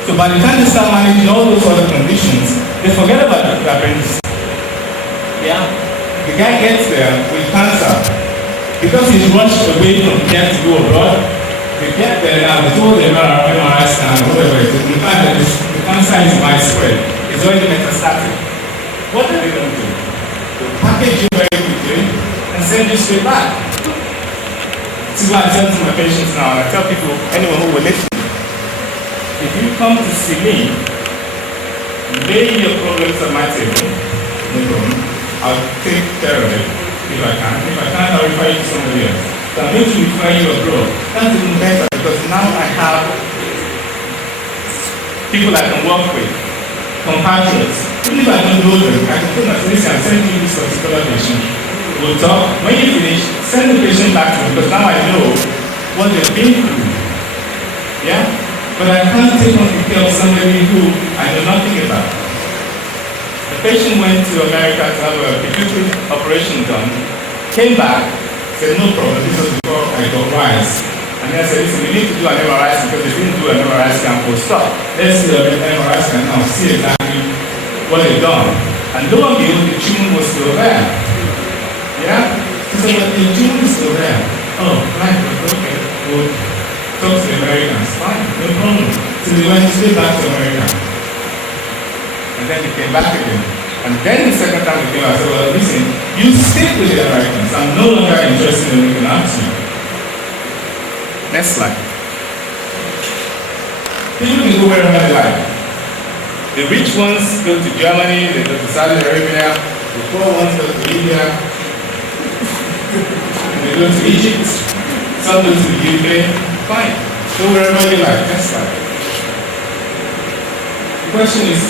So by the time they start managing all those other conditions, they forget about the diabetes. Yeah? The guy gets there with cancer. Because he's rushed away from care to go abroad, they get there now, they told them MRI scan or whatever it is, the fact that the cancer is widespread, it's already metastatic. What are they going to do? They'll package you very quickly and send you straight back. This is what I tell to my patients now, and I tell people, anyone who will listen, if you come to see me, lay your problems on my table, no problem, I'll take care of it. If I can. If I can't, I'll refer you to somebody else. So I'm going to refer you abroad. That's even better because now I have people I can work with, compatriots. Even if I don't know them, I can put my face and send you this particular patient. We'll talk. When you finish, send the patient back to me because now I know what they've been through. Yeah? But I can't take on the care of somebody who I know nothing about. The patient went to America to have a pituitary operation done, came back, said no problem, this was before I got RISE. And then I said, listen, we need to do an MRI because they didn't do an MRI scan for stop. Let's do an MRI scan now, see exactly what they've done. And lo and behold, the tumor was still there. Yeah? So but the tumor is still there. Oh, right, okay. We'll talk to the Americans. Fine, no problem. So they went straight back to America. And then they came back again. And then the second time they came, I said, well, listen, you stick with the Americans. I'm no longer interested in looking at you. Next slide. People can go wherever they like. The rich ones go to Germany, they go to Saudi Arabia, the poor ones go to India, they go to Egypt, some go to the UK. Fine. Go wherever you like. Next slide. The question is,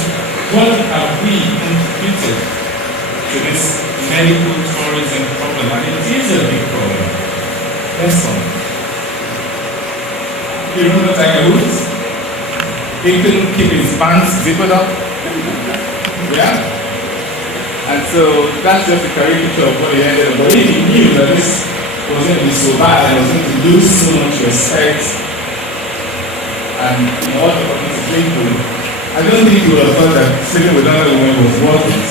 what have we contributed to this medical tourism problem? And it is a big problem. Next one. You remember Tiger Woods? He couldn't keep his pants zipped up. Yeah? And so that's just a caricature of what he ended up. But if he knew that this was going to be so bad and was going to lose so much respect and all the public's people, I don't think you would have thought that sleeping with another woman was worth it.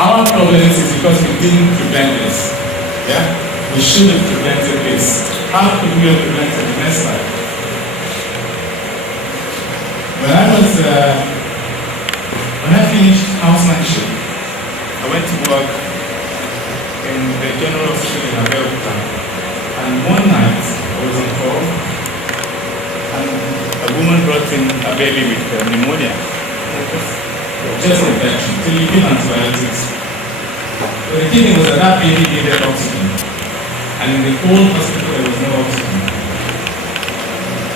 Our problem is because we didn't prevent this. Yeah? We should have prevented this. How could we have prevented the next slide? When I finished housemanship, I went to work in the Journal-NHJ in America. And one night, I was on call, and a woman brought in a baby with pneumonia. Just a infection, till you give antibiotics. But the thing was that that baby needed oxygen. And in the whole hospital there was no oxygen.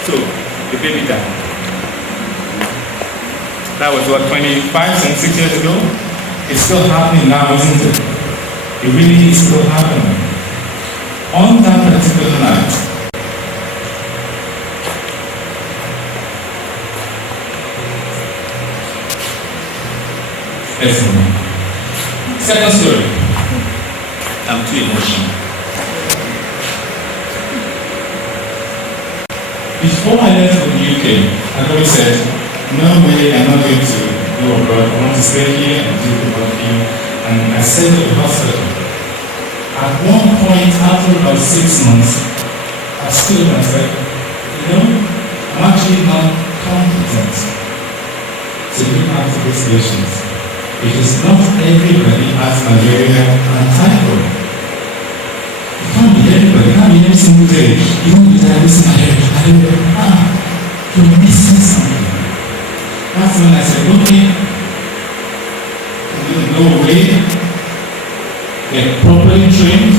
So, the baby died. That was what, 25, 26 years ago? It's still happening now, isn't it? It really is still happening. On that particular night, second story. I'm too emotional. Before I left for the UK, I always said, no way, I'm not going to go abroad. I want to stay here and do the work here. And I said to the hospital, at one point, after about 6 months, I stood and said, you know, I'm actually not competent to look after these patients. Because not everybody has malaria and typhoid. It can't be everybody, it can't be every single day. You won't be diagnosing malaria. You're missing something. That's when I said, okay, I'm going to go away, get properly trained,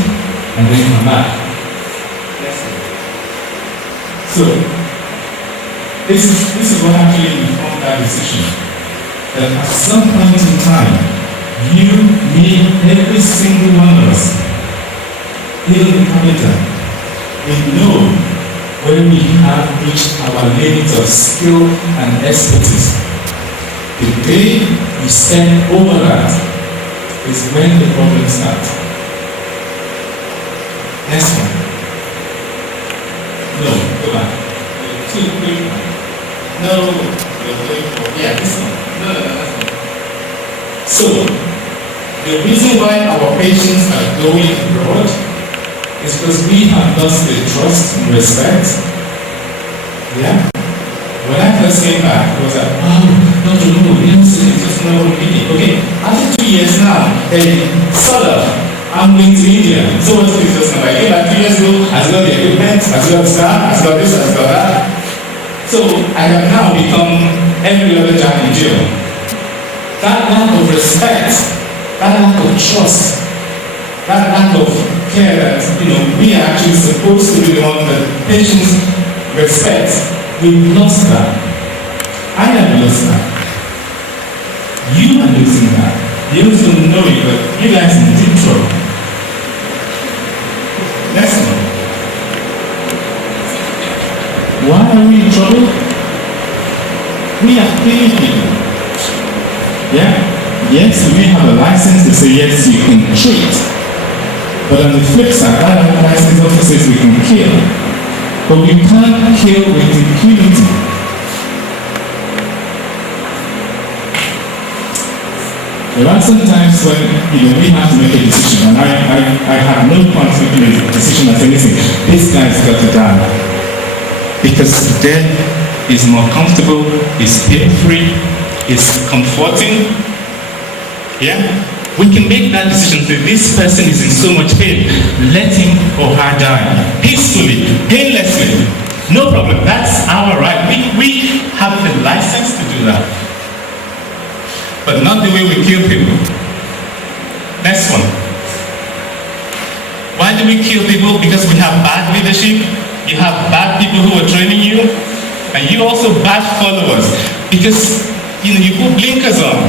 and then come back. So, this is what actually informed that decision. That at some point in time, you, me, every single one of us, here in Capital, we know when we have reached our limit of skill and expertise. The day you step over that is when the problem starts. Next one. No, go back. 2, 3. No, yeah, this one. No. So, the reason why our patients are going abroad is because we have lost the trust and respect. Yeah? When I first came back, it was like, oh, Dr. No, it's just not what we need. Okay, after 2 years now, sort of, I'm going to India. So what's this just now? I came back 2 years ago, I got the equipment, I got the staff, I got this, I got that. So I have now become every other Jack in jail. That lack of respect, that lack of trust, that lack of care that we are actually supposed to be the one that patients respect, we've lost that. I have lost that. You are losing that. You don't know it, but you guys are in deep trouble. Next one. Why are we in trouble? We are paying people. Yeah? Yes, we may have a license to say yes, you can treat. But on the flip side, that license also says we can kill. But we can't kill with impunity. There are some times when we have to make a decision, and I have no point making a decision as anything. This guy's got to die. Because death is more comfortable, is pain-free, is comforting. Yeah? We can make that decision that this person is in so much pain. Let him or her die peacefully, painlessly. No problem. That's our right. We have the license to do that. But not the way we kill people. Next one. Why do we kill people? Because we have bad leadership. You have bad people who are training you. And you also bad followers. Because you put blinkers on.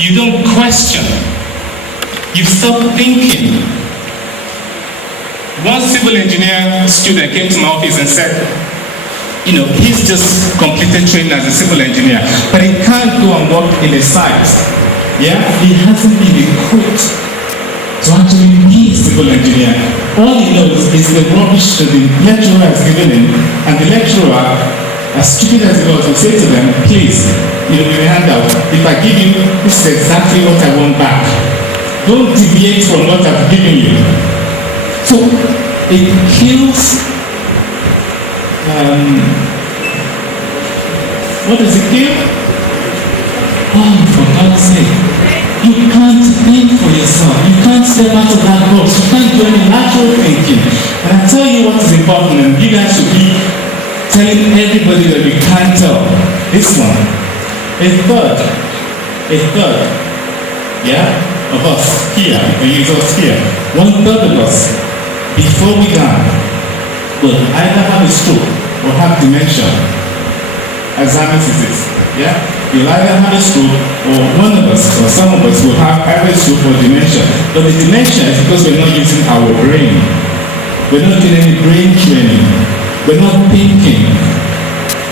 You don't question. You stop thinking. One civil engineer student came to my office and said, he's just completed training as a civil engineer, but he can't go and work in a site. Yeah? He hasn't been equipped to actually be a civil engineer. All he knows is the rubbish that the lecturer has given him, and the lecturer, as stupid as he was, will say to them, please, give me a handout. If I give you, this is exactly what I want back. Don't deviate from what I've given you. So, it kills what does it kill? Oh, for God's sake. You can't think for yourself. You can't step out of that box. You can't do any natural thinking. And I tell you what is important, and you guys should be telling everybody that you can't tell. This one. A third, of us here, and use us here. 1/3 of us, before we die, will either have a stroke or have dementia. Alzheimer's disease. Yeah? You'll either have a stroke, or one of us, or some of us will have either a stroke or dementia. But the dementia is because we're not using our brain. We're not doing any brain training. We're not thinking.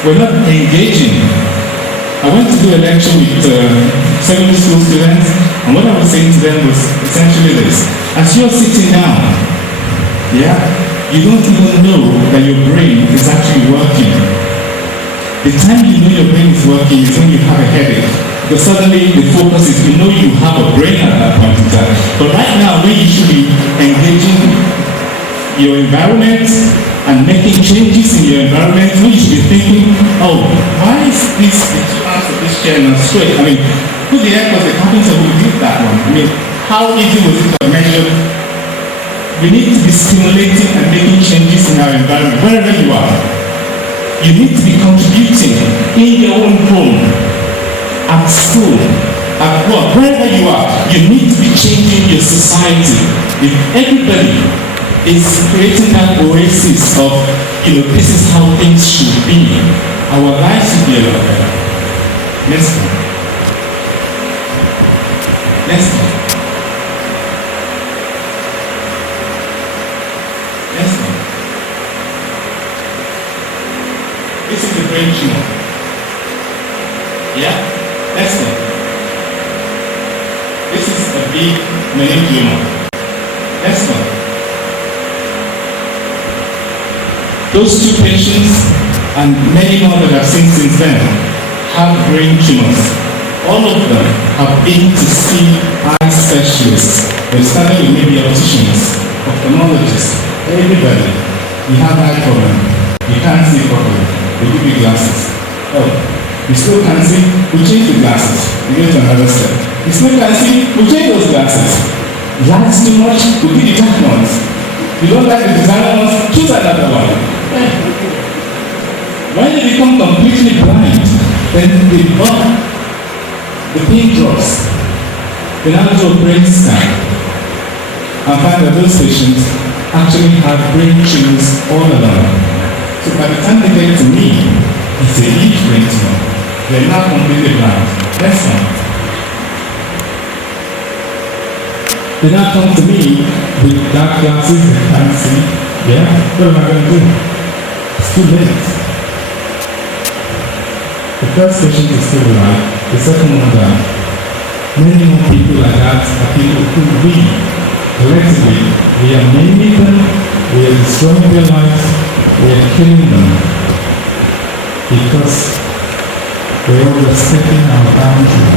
We're not engaging. I went to do a lecture with secondary school students, and what I was saying to them was essentially this. As you're sitting down, yeah, you don't even know that your brain is actually working. The time you know your brain is working is when you have a headache. Because suddenly the focus is, you know you have a brain at that point in time. But right now, when you should be engaging your environment and making changes in your environment, when you should be thinking, oh, why is this part of this chair not straight? I mean, who the heck was the carpenter who did that one? I mean, how easy was it to measure? We need to be stimulating and making changes in our environment, wherever you are. You need to be contributing in your own home, at school, at work, wherever you are. You need to be changing your society. If everybody is creating that oasis of, this is how things should be, our lives should be a lot better. Next one. Next one. Next one. This is the brain tumor. Yeah? Next one. This is a big meningioma. Next one. Those two patients and many more that I've seen since then have brain tumors. All of them have been to see eye specialists. They started with maybe opticians, ophthalmologists, everybody. You have eye problem. You can't see properly. They give you glasses. Oh, you still can't see? We change the glasses. We get to another step. You still can't see? We change those glasses. Lights too much? We give you dark ones. You don't like the designer ones? Choose another one. When they become completely blind, then the pain drops. They now do a brain scan and find that those patients actually have brain tumors all along. So by the time they get to me, it's a huge brain tumor. They're now completely blind. Next one. They now come to me with dark glasses, they can't see. Yeah? What am I going to do? It's too late. The first patient is still alive, the second one died. Many more people like that are people who we, collectively, we are maiming them, we are destroying their lives, we are killing them because we're all respecting our boundary.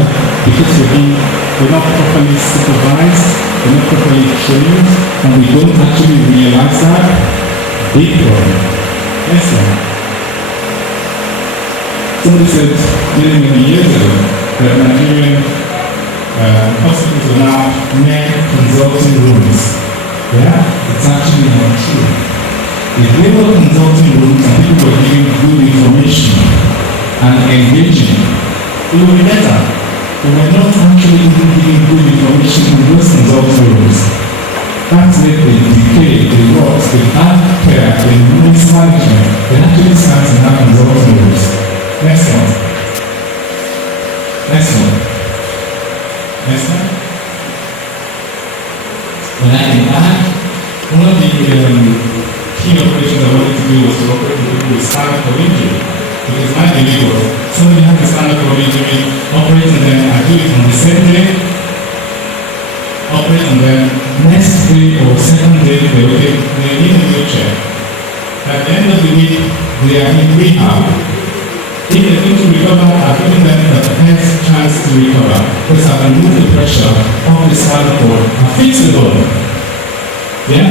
Yeah? Because we're not properly supervised, we're not properly trained, and we don't actually realize that. Big problem. Next one. Somebody said many years ago that Nigerian hospitals are now men consulting rooms. Yeah? It's actually not true. If they were consulting rooms and people were giving good information and engaging, it would be better. But we're not actually even giving good information in those consulting rooms. That's where the decay, the rot, the bad care, the mismanagement, it actually starts in our consulting rooms. Next one. Next one. Next one. When I came back, one of the key operations I wanted to do was to operate with people with spinal cord injury. Because my belief was, somebody has a spinal cord injury, operate on them, I do it on the same day, operate on them, next day or second day, they need a wheelchair. At the end of the week, they are in rehab. If they're going to recover, I've given them the best chance to recover. Because I can remove the pressure of the spinal cord and fix the bone. Yeah?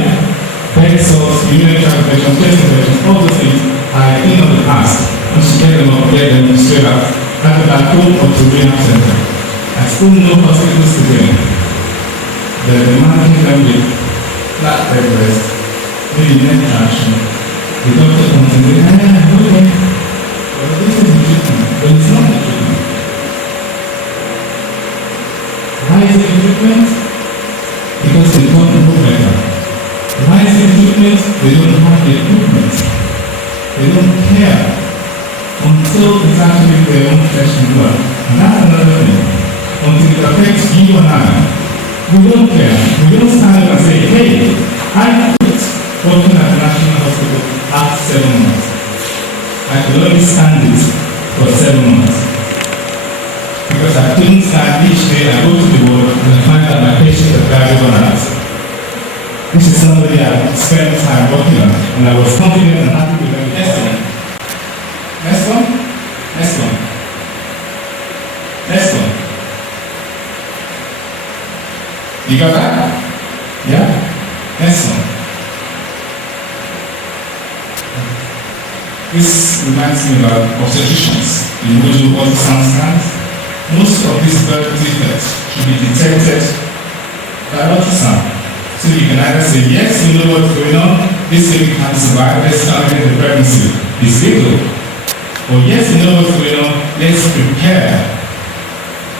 Bed sores, urinary tract infection, chest infection, all those things I think of the past. And to get them up, get them straight out. Either back home or to rehab center. I still know hospitals today. They're managing them with flat bed rest, maybe neck traction. The doctor comes in and says, okay. Well, this is the treatment. But it's not the treatment. Why is it the treatment? Because they don't know better. Why is it treatment? They don't have the equipment. They don't care until it's actually their own flesh and blood. And that's another thing. Until it affects you and I, we don't care. We don't stand up and say, hey, I quit working at the National Hospital after 7 months. I could only stand it for 7 months. Because I couldn't stand each day, I go to the ward and I find that my patient had died overnight. This is somebody I spent time working on, and I was confident and happy with them. Next one. Next one. Next one. Next one. You got that? Yeah? Next one. This reminds me about obstetricians, individual ultrasound scans. Most of these birth defects should be detected by ultrasound. So you can either say, yes, we know what's going on, this baby can't survive, let's terminate the pregnancy. It's legal. Or yes, we know what's going on, let's prepare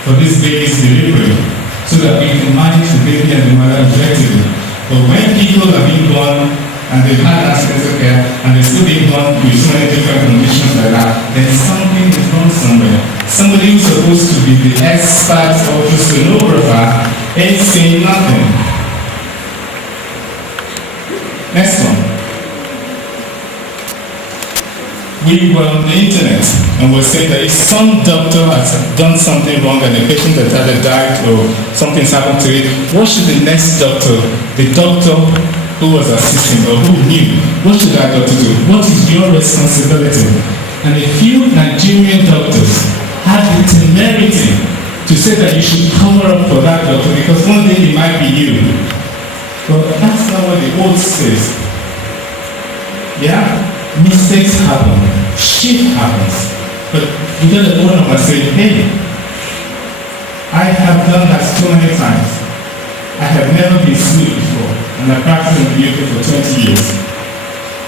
for this baby's delivery so that we can manage the baby and the mother effectively. But when people are being born and they've had accidental care and they're still being born with so many different conditions like that, then something is wrong somewhere. Somebody who's supposed to be the expert or the sonographer ain't saying nothing. Next one. We were on the internet and we're saying that if some doctor has done something wrong and the patient has either died or something's happened to it, what should the next doctor, the doctor who was assisting or who knew, what should that doctor do? What is your responsibility? And a few Nigerian doctors had the temerity to say that you should cover up for that doctor because one day it might be you. But that's not what the old says. Yeah? Mistakes happen. Shit happens. But you gotta own up and say, hey, I have done that so many times. I have never been sued before. And I practiced in the UK for 20 years.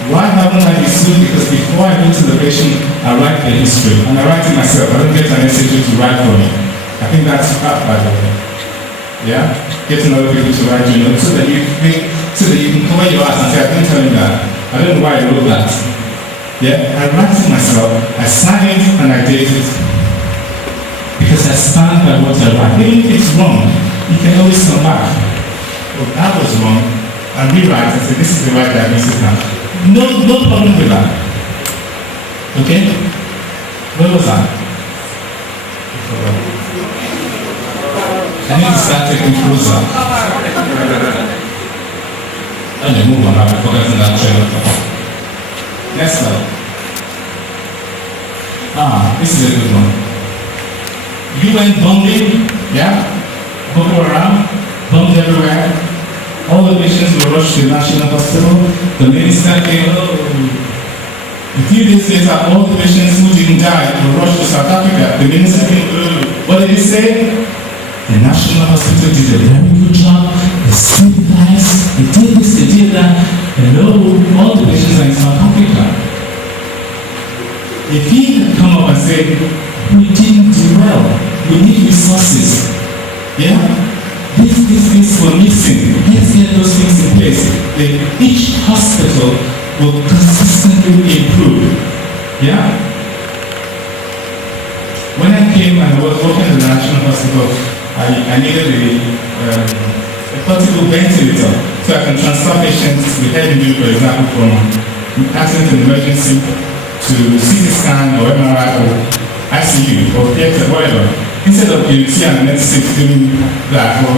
Why haven't I been sued? Because before I go to the patient, I write the history. And I write it myself. I don't get an SHO to write for me. I think that's crap, by the way. Yeah? Getting other people to write you notes so that you can cover your ass and say, I didn't tell you that. I don't know why I wrote that. Yeah? I write it myself, I sign it and I date it. Because I stand by what I write. Even if it's wrong, you can always come back. Oh, that was wrong. And rewrite and say, this is the right diagnosis now. No problem with that. Okay? Where was that? I need to start taking closer. And you move on, I've forgotten that trailer. Next slide. This is a good one. UN bombing, yeah? Boko Haram, bombed everywhere. All the patients were rushed to the National Hospital. The minister came, a few days later, all the patients who didn't die were rushed to South Africa. The minister came, what did he say? The National Hospital did a very good job. They saved lives. They did this, they did that. Hello, all the patients are in South Africa. If he had come up and said, we didn't do well, we need resources. Yeah? These were missing. Let's get those things in place. Each hospital will consistently improve. Yeah? When I came and was working at the National Hospital, I needed a portable ventilator so I can transfer patients with head injury, for example, from accident and emergency to CT scan or MRI or ICU or theater, whatever. Instead of you see an anesthetic doing that, or